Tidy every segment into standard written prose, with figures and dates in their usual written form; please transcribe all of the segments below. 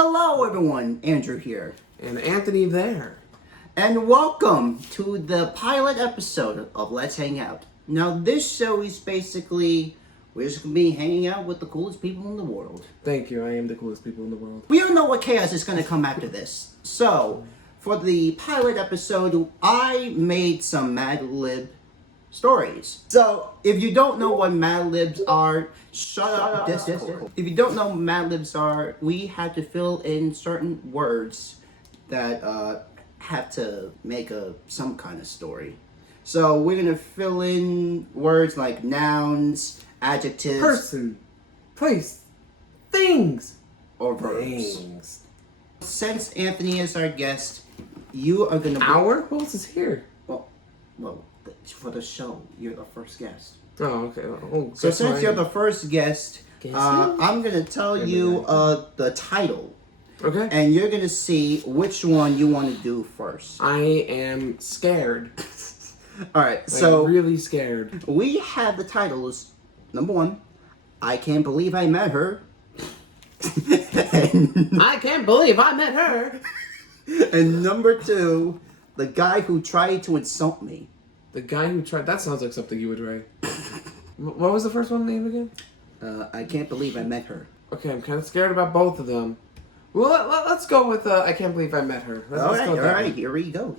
Hello everyone, Andrew here. And Anthony there. And welcome to the pilot episode of Let's Hang Out. Now this show is basically, we're just going to be hanging out with the coolest people in the world. Thank you, I am the coolest people in the world. We don't know what chaos is going to come after this. So, for the pilot episode, I made some Mad Lib stories. So, if you don't know what Mad Libs are, shut up Discord. If you don't know what Mad Libs are, we have to fill in certain words that have to make some kind of story. So, we're going to fill in words like nouns, adjectives, Person, place, things, or verbs. Since Anthony is our guest, you are going to... Who else is here? Well, for the show, you're the first guest. Oh, okay. So since you're the first guest, I'm going to tell you the title. Okay. And you're going to see which one you want to do first. I am scared. All right, so... really scared. We have the titles. Number 1, I Can't Believe I Met Her. I can't believe I met her. And number 2, the guy who tried to insult me. The guy who tried... That sounds like something you would write. What was the first one name again? I Can't Believe I Met Her. Okay, I'm kind of scared about both of them. Well, let's go with I Can't Believe I Met Her. All right, here we go.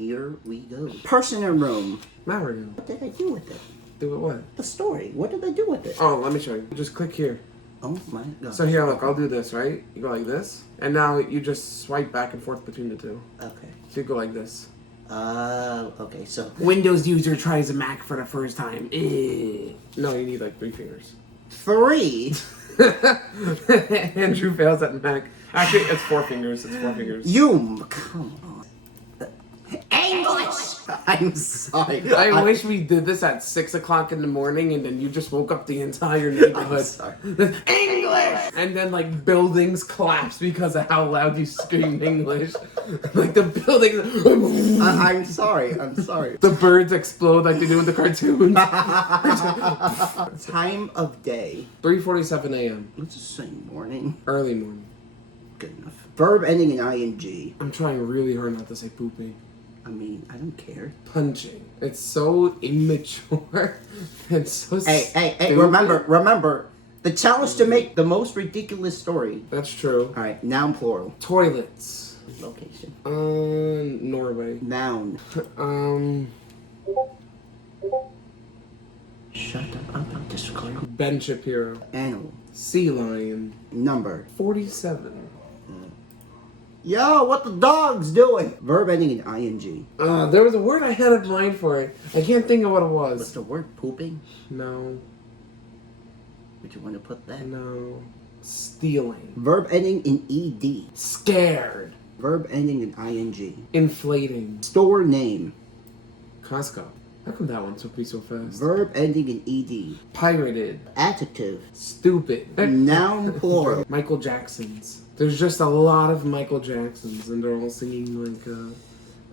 Person in room. Mario. What did I do with it? Do it what? The story. What did I do with it? Oh, let me show you. Just click here. Oh my god. So here, look, I'll do this, right? You go like this, and now you just swipe back and forth between the two. Okay. So you go like this. Okay, so... Windows user tries a Mac for the first time. No, you need like 3 fingers. 3? Andrew fails at Mac. Actually, it's 4 fingers. It's 4 fingers. Come on. English! I'm sorry. I wish we did this at 6 o'clock in the morning and then you just woke up the entire neighborhood. I'm sorry. English! And then like buildings collapse because of how loud you scream English. Like the buildings... I'm sorry. The birds explode like they do in the cartoons. Time of day. 3:47 a.m. Let's just say morning. Early morning. Good enough. Verb ending in ing. I'm trying really hard not to say pooping. I mean, I don't care. Punching. It's so immature. It's so Hey, stupid. remember. The challenge to make the most ridiculous story. That's true. Alright, noun plural. Toilets. Location. Norway. Noun. Shut up about Discord. Ben Shapiro. Animal. Sea lion. Number. 47. Yo, what the dog's doing? Verb ending in ing. There was a word I had in mind for it. I can't think of what it What's was. the word? Pooping? No. Would you want to put that? No. Stealing. Verb ending in ed. Scared. Verb ending in ing. Inflating. Store name. Costco. How come that one took me so fast? Verb ending in ed. Pirated. Adjective. Stupid. Noun plural. Michael Jacksons. There's just a lot of Michael Jacksons, and they're all singing like a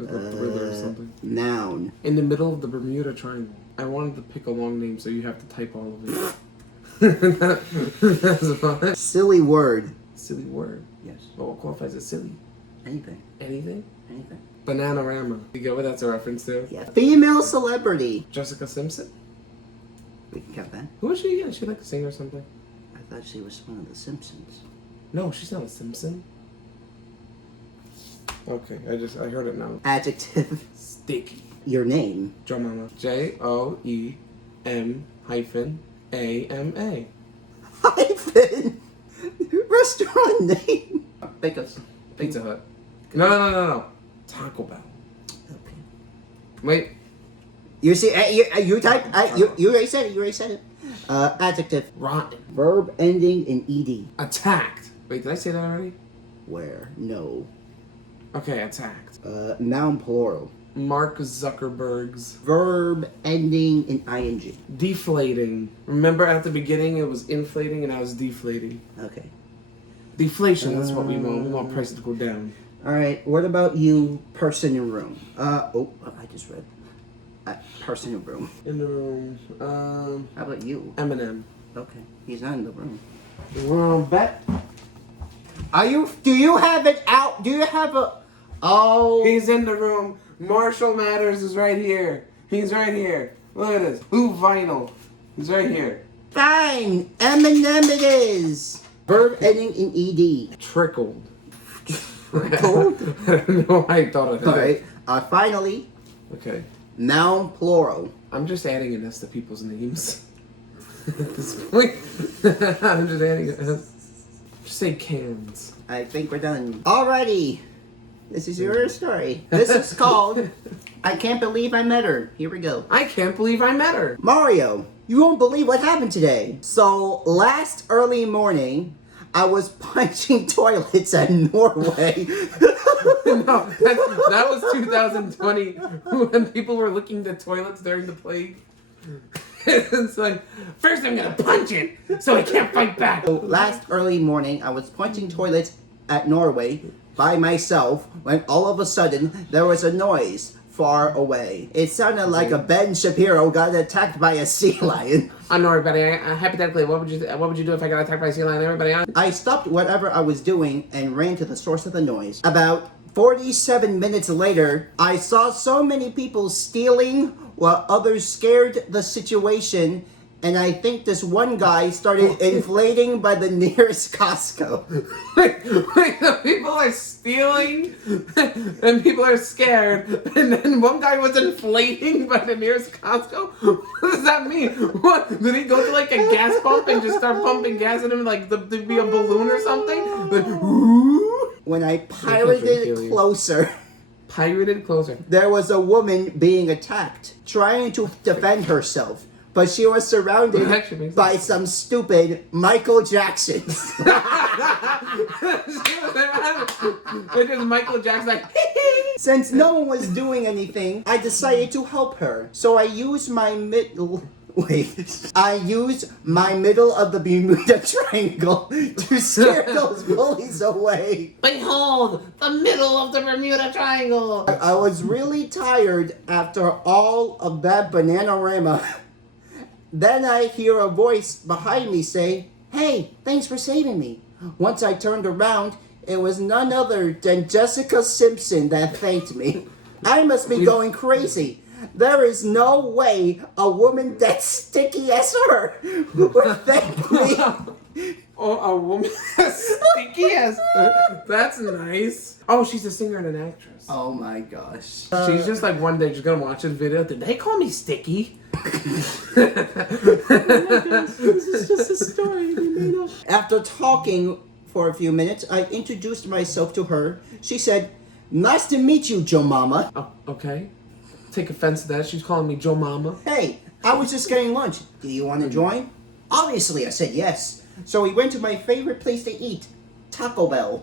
thriller or something. Noun. In the middle of the Bermuda Triangle. I wanted to pick a long name, so you have to type all of it. That's fun. Silly word. Silly word. Yes. Well, what qualifies as silly? Anything. Anything? Anything. Bananarama. You get what that's a reference to? Yeah. Female celebrity. Jessica Simpson? We can count that. Who is she again? Is she like a singer or something? I thought she was one of the Simpsons. No, she's not a Simpson. Okay, I heard it now. Adjective. Sticky. Your name. Joemama. JOEM-AMA. Hyphen. Restaurant name. Think of Pizza Hut. No. Taco Bell. Okay. Wait. You see, you type. You already said it. Adjective. Rotten. Verb ending in ed. Attacked. Wait, did I say that already? Where? No. Okay, attacked. Noun plural. Mark Zuckerberg's. Verb ending in ing. Deflating. Remember at the beginning it was inflating and I was deflating. Okay. Deflation, that's what we want. We want prices to go down. Alright, what about you, person in room? I just read. Person in room. In the room. How about you? Eminem. Okay, he's not in the room. You wanna bet? Do you have it out? Do you have a... Oh. He's in the room. Marshall Matters is right here. He's right here. Look at this. Blue vinyl. He's right here. Fine. Eminem it is. Verb ending in ed. Trickled. Trickled? I don't know why I thought of that. Alright. Finally, Okay. noun plural. I'm just adding an S to people's names. At this point. I'm just adding an S. Just say cans. I think we're done. Alrighty. This is your story. This is called I Can't Believe I Met Her. Here we go. I can't believe I met her. Mario, you won't believe what happened today. So, last early morning, I was punching toilets at Norway. No, that was 2020 when people were looking at toilets during the plague. It's like, first I'm gonna punch it so I can't fight back. So, last early morning, I was punching toilets at Norway by myself when all of a sudden there was a noise far away. It sounded like a Ben Shapiro got attacked by a sea lion. I know, everybody. Hypothetically, what would you do if I got attacked by a sea lion? Everybody on? I stopped whatever I was doing and ran to the source of the noise. About 47 minutes later, I saw so many people stealing while others scared the situation, and I think this one guy started inflating by the nearest Costco. Wait, the people are stealing and people are scared, and then one guy was inflating by the nearest Costco? What does that mean? What? Did he go to like a gas pump and just start pumping gas in him like to be a balloon or something? Like, whoo? When I pirated closer, There was a woman being attacked, trying to defend herself. But she was surrounded by some stupid Michael Jacksons. Because Michael Jackson like, Since no one was doing anything, I decided to help her. So I used my middle of the Bermuda Triangle to scare those bullies away. behold, the middle of the Bermuda Triangle. I was really tired after all of that Bananarama. Then I hear a voice behind me say, "Hey, thanks for saving me." Once I turned around, it was none other than Jessica Simpson that thanked me. I must be going crazy. There is no way a woman that's sticky as her would thank me. Oh, a woman as sticky as her. That's nice. Oh, she's a singer and an actress. Oh my gosh. She's just like one day just gonna watch this video. Did they call me sticky? This is just a story we made up. After talking for a few minutes, I introduced myself to her. She said, "Nice to meet you, Joe Mama." Oh, okay. Take offense to that. She's calling me Joe Mama. "Hey, I was just getting lunch. Do you want to join?" Obviously, I said yes. So we went to my favorite place to eat, Taco Bell.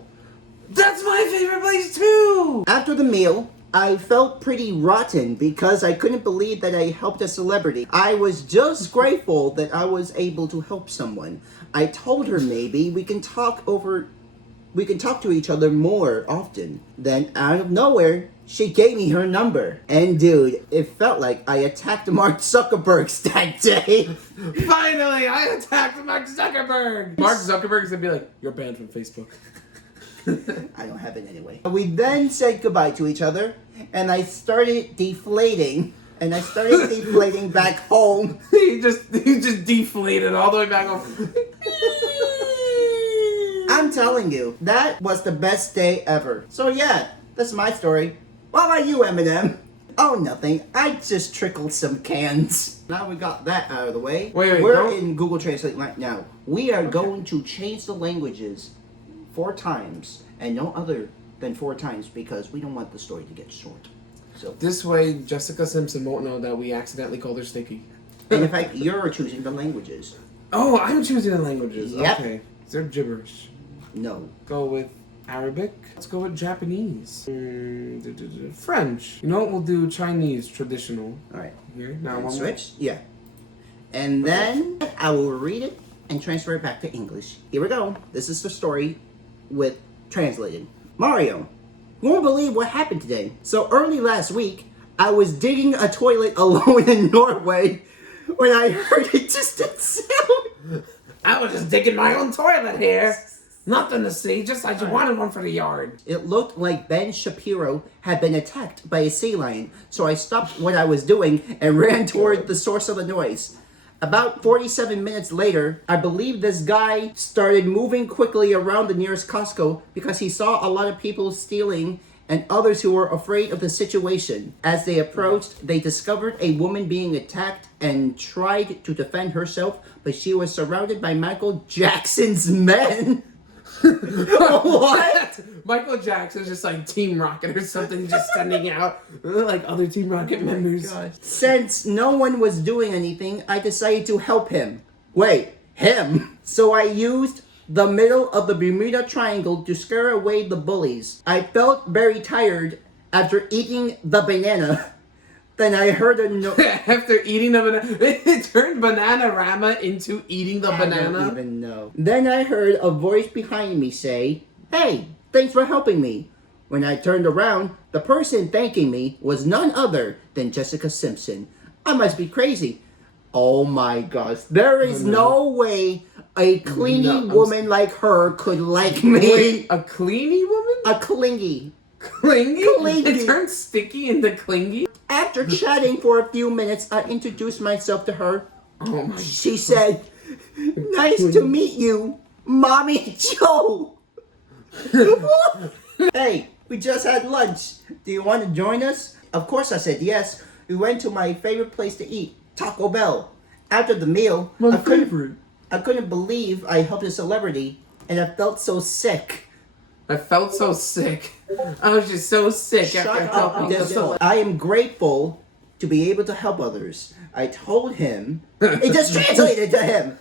That's my favorite place too! After the meal, I felt pretty rotten because I couldn't believe that I helped a celebrity. I was just grateful that I was able to help someone. I told her maybe we can talk to each other more often. Then out of nowhere, she gave me her number. And dude, it felt like I attacked Mark Zuckerberg that day. Finally, I attacked Mark Zuckerberg! Mark Zuckerberg's gonna be like, "You're banned from Facebook." I don't have it anyway. We then said goodbye to each other, and I started deflating. Back home. he just deflated all the way back home. I'm telling you, that was the best day ever. So yeah, that's my story. What about you, Eminem? Oh, nothing. I just trickled some cans. Now we got that out of the way. Wait, We're don't- in Google Translate right now. We are going to change the languages 4 times, and no other than 4 times, because we don't want the story to get short. So, This way, Jessica Simpson won't know that we accidentally called her sticky. and in fact, you're choosing the languages. Oh, I'm choosing the languages. Yep. Okay. They're gibberish. No. Go with Arabic. Let's go with Japanese. French. You know what? We'll do Chinese traditional. All right. Here. Now And one switch? Yeah. And then I will read it and transfer it back to English. Here we go. This is the story with translated. Mario, you won't believe what happened today. So early last week, I was digging a toilet alone in Norway when I heard a distant sound. I was just digging my own toilet here. Nothing to see. I just wanted one for the yard. It looked like Ben Shapiro had been attacked by a sea lion, so I stopped what I was doing and ran toward the source of the noise. About 47 minutes later, I believe this guy started moving quickly around the nearest Costco because he saw a lot of people stealing and others who were afraid of the situation. As they approached, they discovered a woman being attacked and tried to defend herself, but she was surrounded by Michael Jackson's men. What? Michael Jackson's just like Team Rocket or something, just standing out like other Team Rocket members. Since no one was doing anything, I decided to help him. Wait, him? So I used the middle of the Bermuda Triangle to scare away the bullies. I felt very tired after eating the banana. Then I heard a After eating the banana, it turned Bananarama into eating the banana. I don't even know. Then I heard a voice behind me say, "Hey, thanks for helping me." When I turned around, the person thanking me was none other than Jessica Simpson. I must be crazy. Oh my gosh. There is no way a clingy woman like her could like me. Wait, a cleany woman? A clingy. Clingy? Clingy. It turned sticky into clingy? After chatting for a few minutes, I introduced myself to her. Oh my. She said, "Nice to meet you, Mommy Joe." Hey, we just had lunch. Do you want to join us? Of course I said yes. We went to my favorite place to eat, Taco Bell. After the meal, I couldn't believe I helped a celebrity, and I felt so sick. I felt so sick. I was just so sick Shut after up, helping the Dizzle. I am grateful to be able to help others. I told him, it just translated to him.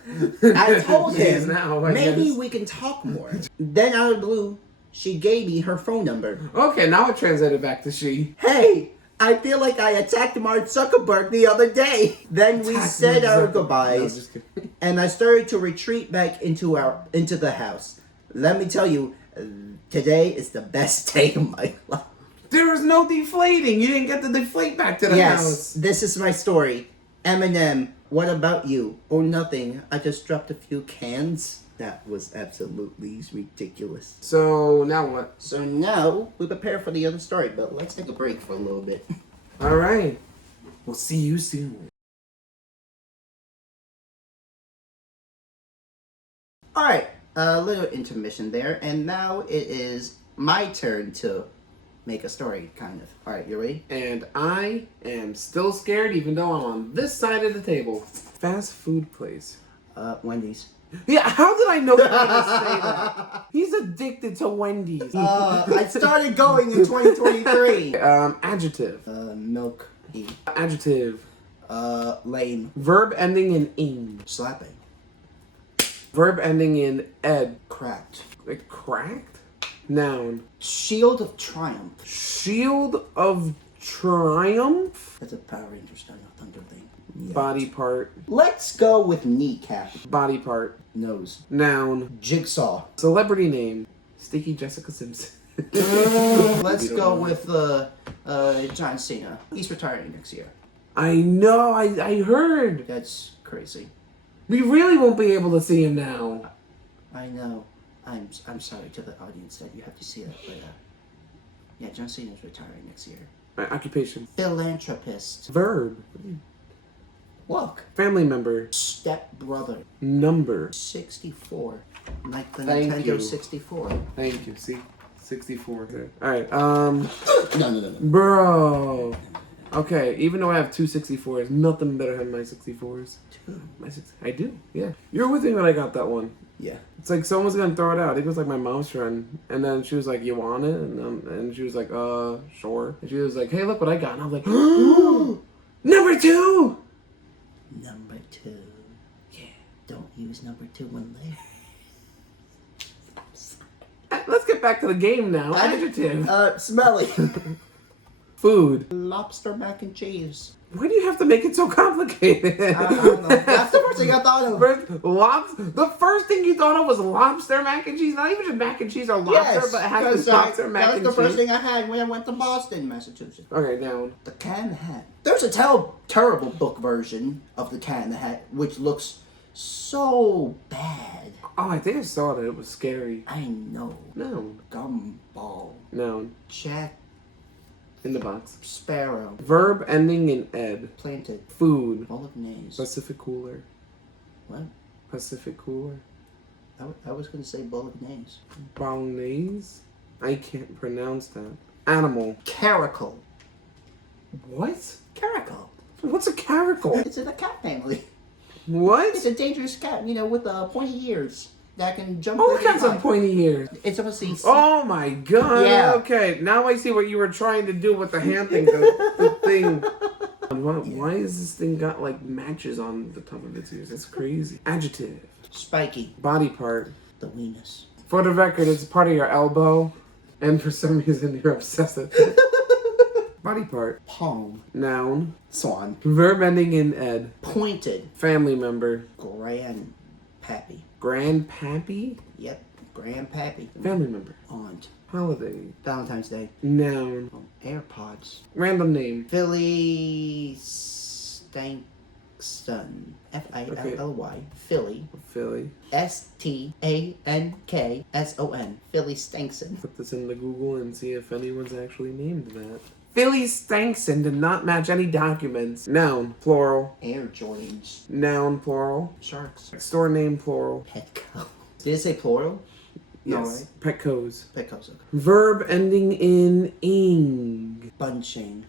I told him, maybe we can talk more. Then out of the blue, she gave me her phone number. Okay, now it translated back to she. Hey, I feel like I attacked Mark Zuckerberg the other day. Then we said our goodbyes, just kidding. and I started to retreat back into the house. Let me tell you, today is the best day of my life. There was no deflating. You didn't get to deflate back to the house. This is my story. Eminem, what about you? Oh, nothing. I just dropped a few cans. That was absolutely ridiculous. So now what? So now we prepare for the other story, but let's take a break for a little bit. All right. We'll see you soon. All right, a little intermission there, and now it is my turn to make a story, kind of. All right, you ready? And I am still scared, even though I'm on this side of the table. Fast food place. Wendy's. Yeah, how did I know you were going to say that? He's addicted to Wendy's. I started going in 2023. Adjective. Milky. Adjective. Lame. Verb ending in ing. Slapping. Verb ending in ed. Cracked. Like cracked? Noun. Shield of Triumph. Shield of Triumph? That's a Power Ranger style thunder thing. Yeah. Body part. Let's go with kneecap. Body part. Nose. Noun. Jigsaw. Celebrity name. Sticky Jessica Simpson. Let's go with John Cena. He's retiring next year. I know, I heard. That's crazy. We really won't be able to see him now. I know. I'm sorry to the audience that you have to see that, but yeah, John Cena's retiring next year. Occupation. Philanthropist. Verb. Look. Family member. Step brother. Number. 64. Like the Thank Nintendo you. 64. Thank you. See? 64. Alright, No. Bro. Okay, even though I have two 64s, nothing better than my 64s. I do, yeah. You were with me when I got that one. Yeah. It's like someone's gonna throw it out. I think it was like my mom's friend. And then she was like, "You want it?" And she was like, sure. And she was like, "Hey, look what I got." And I was like, number 2! Number 2. Yeah. Don't use number 2 when there. Let's get back to the game now. Adjective. Smelly. Food. Lobster mac and cheese. Why do you have to make it so complicated? I don't know. That's the first thing I thought of. The first thing you thought of was lobster mac and cheese. Not even just mac and cheese or lobster, but it has to be lobster mac and cheese. That's the first thing I had when I went to Boston, Massachusetts. Okay, now. The Cat in the Hat. There's a terrible book version of The Cat in the Hat, which looks so bad. Oh, I think I saw it. It was scary. I know. Noun. Gumball. Noun. Jack In the box. Sparrow. Verb ending in ed. Planted. Food. Bolognese. Pacific Cooler. What? Pacific Cooler. I was going to say bolognese. Bolognese? I can't pronounce that. Animal. Caracal. What? Caracal. What's a caracal? It's in the cat family. What? It's a dangerous cat, with pointy ears that can jump. Oh, really cats have high. pointy ears. It's supposed to be. Oh my god. Yeah. Okay, now I see what you were trying to do with the hand thing. The thing. Why is this thing got like matches on the top of its ears? That's crazy. Adjective. Spiky. Body part. The weenus. For the record, it's part of your elbow, and for some reason you're obsessed with it. Body part. Palm. Noun. Swan. Verb ending in ed. Pointed. Family member. Grandpappy. Grandpappy? Yep. Grandpappy. Family member. Aunt. Holiday. Valentine's Day. Noun. AirPods. Random name. Philly Stankston. Philly. Philly. Philly. Stankson. Philly Stankson. Put this into Google and see if anyone's actually named that. Philly Stankson did not match any documents. Noun, plural. Air Jordans. Noun, plural. Sharks. Store name, plural. Petco. Did it say plural? No, Yes. Petco's. Petco's. Okay. Verb ending in ing. Bunching.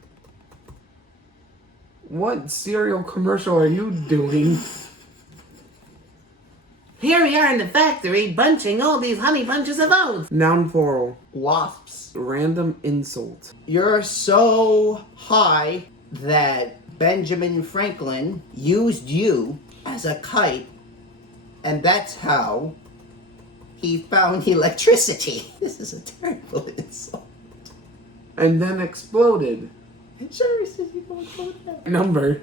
What cereal commercial are you doing? Here we are in the factory bunching all these honey bunches of oats. Noun, plural. Wasps. Random insult. You're so high that Benjamin Franklin used you as a kite, and that's how he found electricity. This is a terrible insult. And then exploded. I'm sure says you going to that. Number.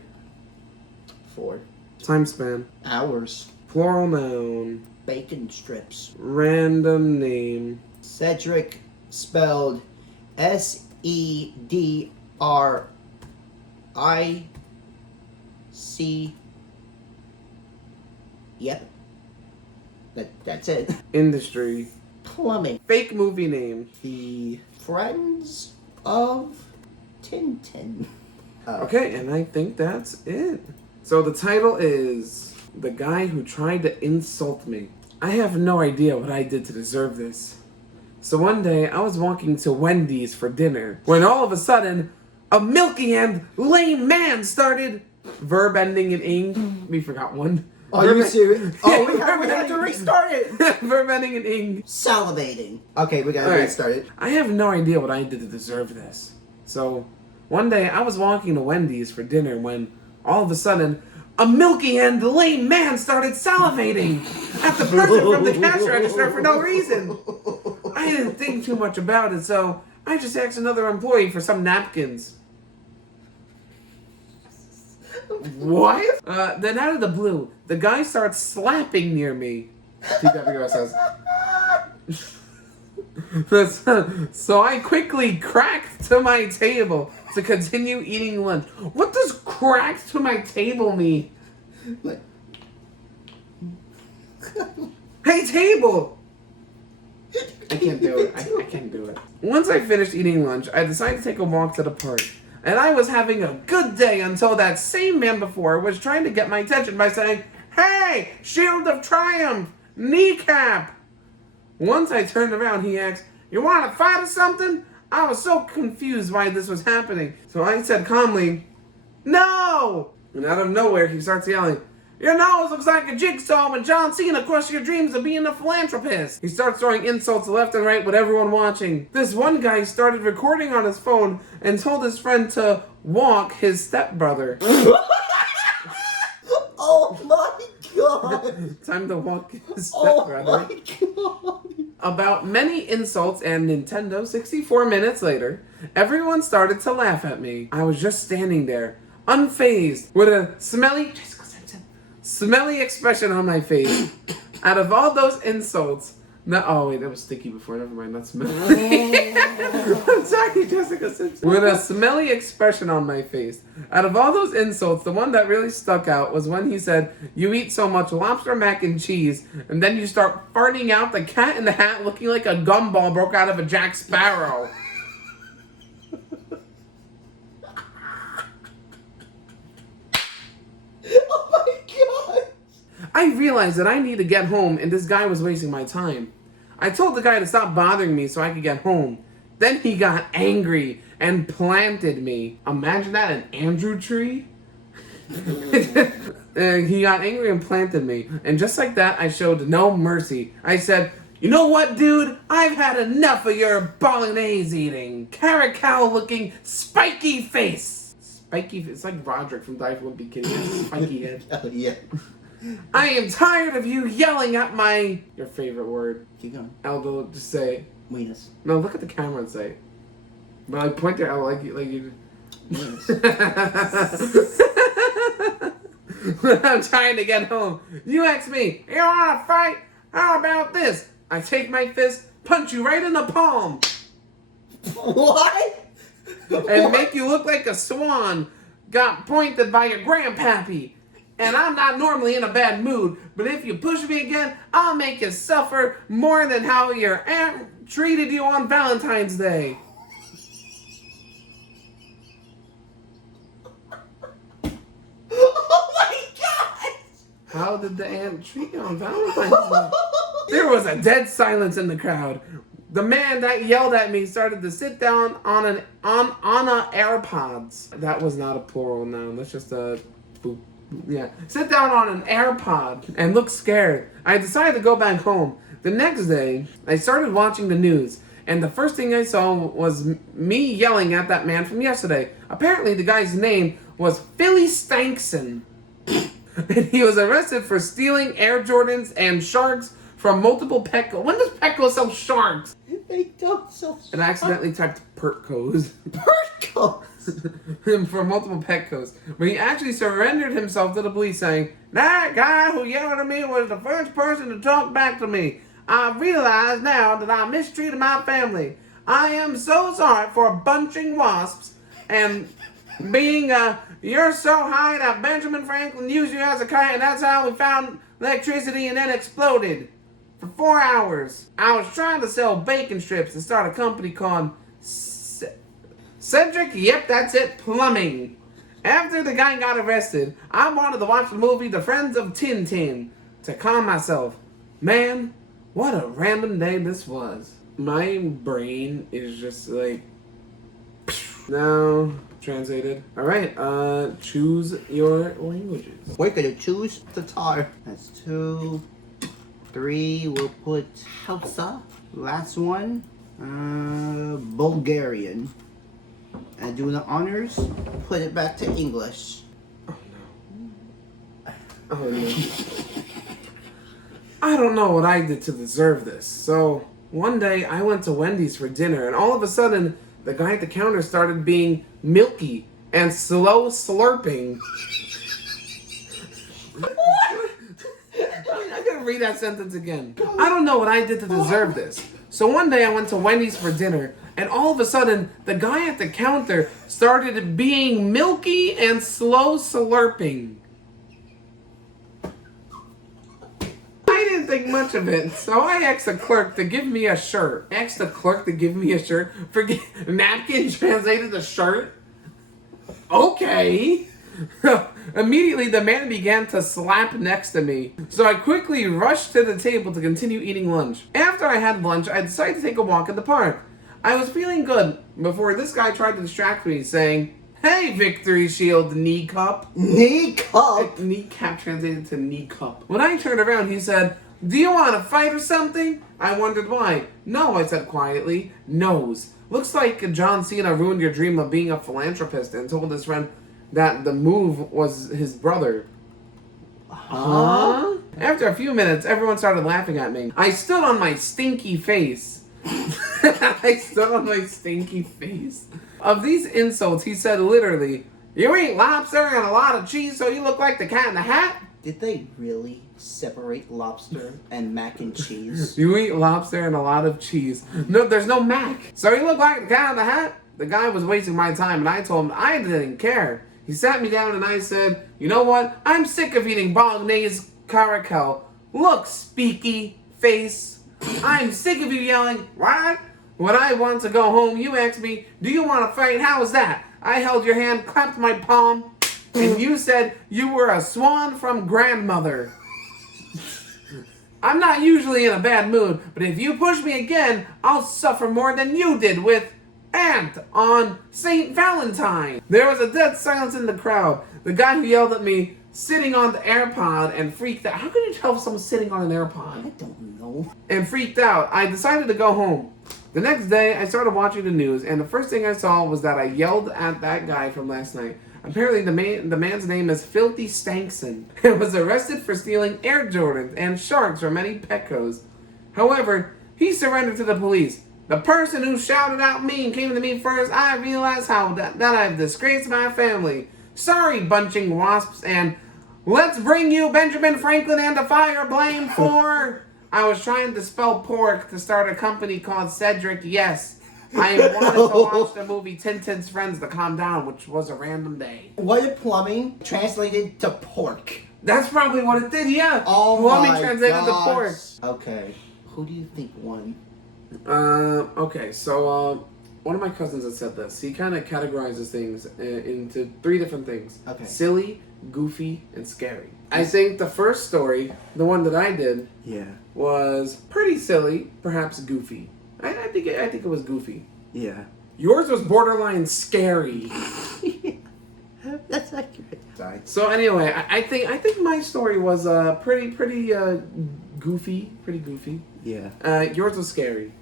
4 Time span. hours. Plural noun. Bacon strips. Random name. Cedric, spelled Sedric. Yep. That's it. Industry. Plumbing. Fake movie name. The Friends of Tintin. Okay, and I think that's it. So the title is The Guy Who Tried to Insult Me. I have no idea what I did to deserve this. So one day, I was walking to Wendy's for dinner, when all of a sudden, a milky and lame man started... Verb ending in ing. We forgot one. Are you serious? Oh, we have to restart it. Verb ending in ing. Salivating. Okay, we gotta All right. get started. I have no idea what I did to deserve this. So, one day I was walking to Wendy's for dinner when, all of a sudden, a milky and lame man started salivating at the person from the cash register for no reason. I didn't think too much about it, so I just asked another employee for some napkins. What? Then out of the blue, the guy starts slapping near me. TWS says. So I quickly cracked to my table to continue eating lunch. What does cracked to my table mean? Hey, table! I can't do it. I can't do it. Once I finished eating lunch, I decided to take a walk to the park. And I was having a good day until that same man before was trying to get my attention by saying, "Hey, Shield of Triumph, kneecap!" Once I turned around, he asked, "You want to fight or something?" I was so confused why this was happening. So I said calmly, "No!" And out of nowhere, he starts yelling, "Your nose looks like a jigsaw when John Cena crushed your dreams of being a philanthropist." He starts throwing insults left and right with everyone watching. This one guy started recording on his phone and told his friend to walk his stepbrother. Oh my god! Time to walk his Oh stepbrother. my god! About many insults and Nintendo 64 minutes later, everyone started to laugh at me. I was just standing there, unfazed, with a smelly expression on my face. Out of all those insults, No, oh wait, that was sticky before. Never mind, that's smelly. I'm sorry, Jessica Simpson. With a smelly expression on my face. Out of all those insults, the one that really stuck out was when he said, "You eat so much lobster mac and cheese, and then you start farting out the Cat in the Hat looking like a gumball broke out of a Jack Sparrow." Oh my god! I realized that I need to get home and this guy was wasting my time. I told the guy to stop bothering me so I could get home. Then he got angry and planted me. Imagine that, an Andrew tree? He got angry and planted me. And just like that, I showed no mercy. I said, "You know what, dude? I've had enough of your bolognese eating, caracal looking, spiky face." Spiky, it's like Roderick from Die for Wimpy Kid. He has a spiky head. Oh, yeah. "I am tired of you yelling at my," your favorite word. Keep going. Elbow, just say it. Weenus. No, look at the camera and say it. But I point there out like you. Weenus. I'm trying to get home. You ask me, "You wanna fight? How about this?" I take my fist, punch you right in the palm, What? and make you look like a swan got pointed by your grandpappy. And I'm not normally in a bad mood, but if you push me again, I'll make you suffer more than how your aunt treated you on Valentine's Day. Oh my god! How did the aunt treat you on Valentine's Day? There was a dead silence in the crowd. The man that yelled at me started to sit down on a AirPods. That was not a plural noun. That's just a boop. Yeah. Sit down on an AirPod and look scared. I decided to go back home. The next day, I started watching the news, and the first thing I saw was me yelling at that man from yesterday. Apparently, the guy's name was Philly Stankson. And he was arrested for stealing Air Jordans and sharks from multiple Petco. When does Petco sell sharks? They don't sell shit. And I accidentally typed Pertcos. Pertco! For multiple Petcos. But he actually surrendered himself to the police saying, "That guy who yelled at me was the first person to talk back to me. I realize now that I mistreated my family. I am so sorry for bunching wasps and being you're so high that Benjamin Franklin used you as a kite, and that's how we found electricity and then exploded. For 4 hours, I was trying to sell bacon strips and start a company called Cedric, yep, that's it, Plumbing. After the guy got arrested, I wanted to watch the movie The Friends of Tintin to calm myself. Man, what a random day this was. My brain is just like... Now, translated. Alright, choose your languages. We're gonna choose Tatar. That's 2, 3. We'll put Hausa. Last one, Bulgarian. And do the honors. Put it back to English. Oh no. I don't know what I did to deserve this. So, one day I went to Wendy's for dinner, and all of a sudden, the guy at the counter started being milky and slow slurping. I gotta read that sentence again. I don't know what I did to deserve this. So one day I went to Wendy's for dinner, and all of a sudden, the guy at the counter started being milky and slow slurping. I didn't think much of it, so I asked the clerk to give me a shirt. Forget napkin translated to shirt? Okay. Immediately, the man began to slap next to me. So I quickly rushed to the table to continue eating lunch. After I had lunch, I decided to take a walk in the park. I was feeling good before this guy tried to distract me, saying, "Hey, Victory Shield knee cup." Knee cup? Kneecap translated to knee cup. When I turned around, he said, "Do you want to fight or something?" I wondered why. "No," I said quietly. "Nose. Looks like John Cena ruined your dream of being a philanthropist and told his friend that the move was his brother." Huh? After a few minutes, everyone started laughing at me. I stood on my stinky face. Of these insults, he said literally, "You eat lobster and a lot of cheese, so you look like the Cat in the Hat?" Did they really separate lobster and mac and cheese? You eat lobster and a lot of cheese. No, there's no mac. So he looked like the guy in the hat. The guy was wasting my time, and I told him I didn't care. He sat me down and I said, you know what? I'm sick of eating bolognese caracal. Look, speaky face. I'm sick of you yelling, what? When I want to go home, you asked me, do you want to fight? How was that? I held your hand, clapped my palm, and you said you were a swan from grandmother. I'm not usually in a bad mood, but if you push me again, I'll suffer more than you did with Aunt on St. Valentine. There was a dead silence in the crowd. The guy who yelled at me, sitting on the AirPod and freaked out. How can you tell if someone's sitting on an AirPod? I don't know. And freaked out. I decided to go home. The next day, I started watching the news, and the first thing I saw was that I yelled at that guy from last night. Apparently, the man's name is Filthy Stankson, and was arrested for stealing Air Jordans and sharks from many Petcos. However, he surrendered to the police. The person who shouted out me and came to me first, I realized how that I've disgraced my family. Sorry, bunching wasps, and let's bring you Benjamin Franklin and the fire blame for... I was trying to spell pork to start a company called Cedric Yes. I wanted to watch the movie Tintin's Friends to calm down, which was a random day. What if plumbing translated to pork? That's probably what it did, yeah. Oh Plumbing my translated to pork. gosh. Okay, who do you think won? Okay, so one of my cousins had said this. He kind of categorizes things into 3 different things. Okay. Silly, goofy, and scary. I think the first story, the one that I did, Yeah. was pretty silly, perhaps goofy. I think it was goofy. Yeah. Yours was borderline scary. That's accurate. Sorry. So anyway, I think my story was pretty goofy, pretty goofy. Yeah. Yours was scary.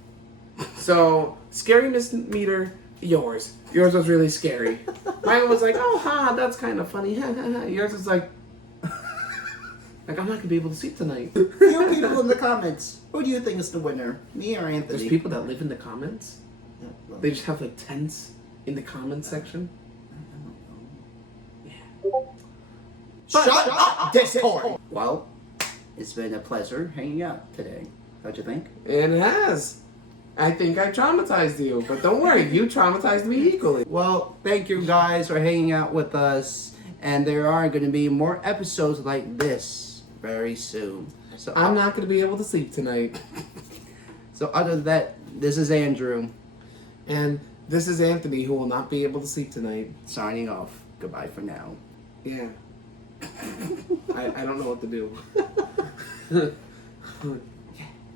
So scary meter, yours. Yours was really scary. Mine was like, oh ha, that's kind of funny. Yours was like I'm not gonna be able to sleep tonight. Few people in the comments. Who do you think is the winner? Me or Anthony? There's people that live in the comments. Yeah, well, They just have like tents in the comment section. Shut up, Discord! Well, it's been a pleasure hanging out today. How'd you think? And it has. I think I traumatized you, but don't worry, you traumatized me equally. Well, thank you guys for hanging out with us. And there are going to be more episodes like this very soon. So I'm not going to be able to sleep tonight. So other than that, this is Andrew. And this is Anthony, who will not be able to sleep tonight. Signing off. Goodbye for now. Yeah. I don't know what to do.